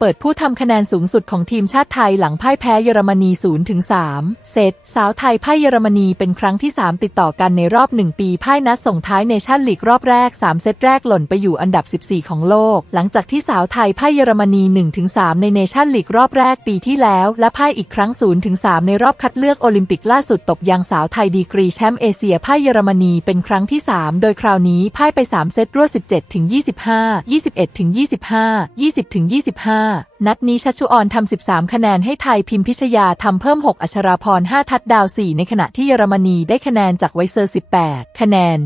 เปิดผู้ทำคะแนนสูงสุดของทีมชาติไทยหลังพ่ายแพ้เยอรมนี 0-3 เซตสาวไทยพ่ายเยอรมนีเป็นครั้งที่ 3 ติดต่อกันในรอบ 1 ปีพ่ายนัดส่งท้ายเนชั่นลีกรอบแรก 3 เซตแรกหล่นไปอยู่อันดับ 14 ของโลก หลังจากที่สาวไทยพ่ายเยอรมนี 1-3 ในเนชั่นลีกรอบแรกปีที่แล้ว และพ่ายอีกครั้ง 0-3 ในรอบคัดเลือกโอลิมปิกล่าสุดตบยางสาวไทยดีกรีแชมป์เอเชียพ่ายเยอรมนีเป็นครั้งที่ 3 โดยคราวนี้พ่ายไป 3 เซตรวด17-25 21-25 20-25นัดนี้ชัชชุออนทำ 13 คะแนนให้ไทยพิมพิชยาทำเพิ่ม 6 อัชราพร 5 ทัดดาว 4 ในขณะที่เยอรมนีได้คะแนนจากไวเซอร์ 18 คะแนน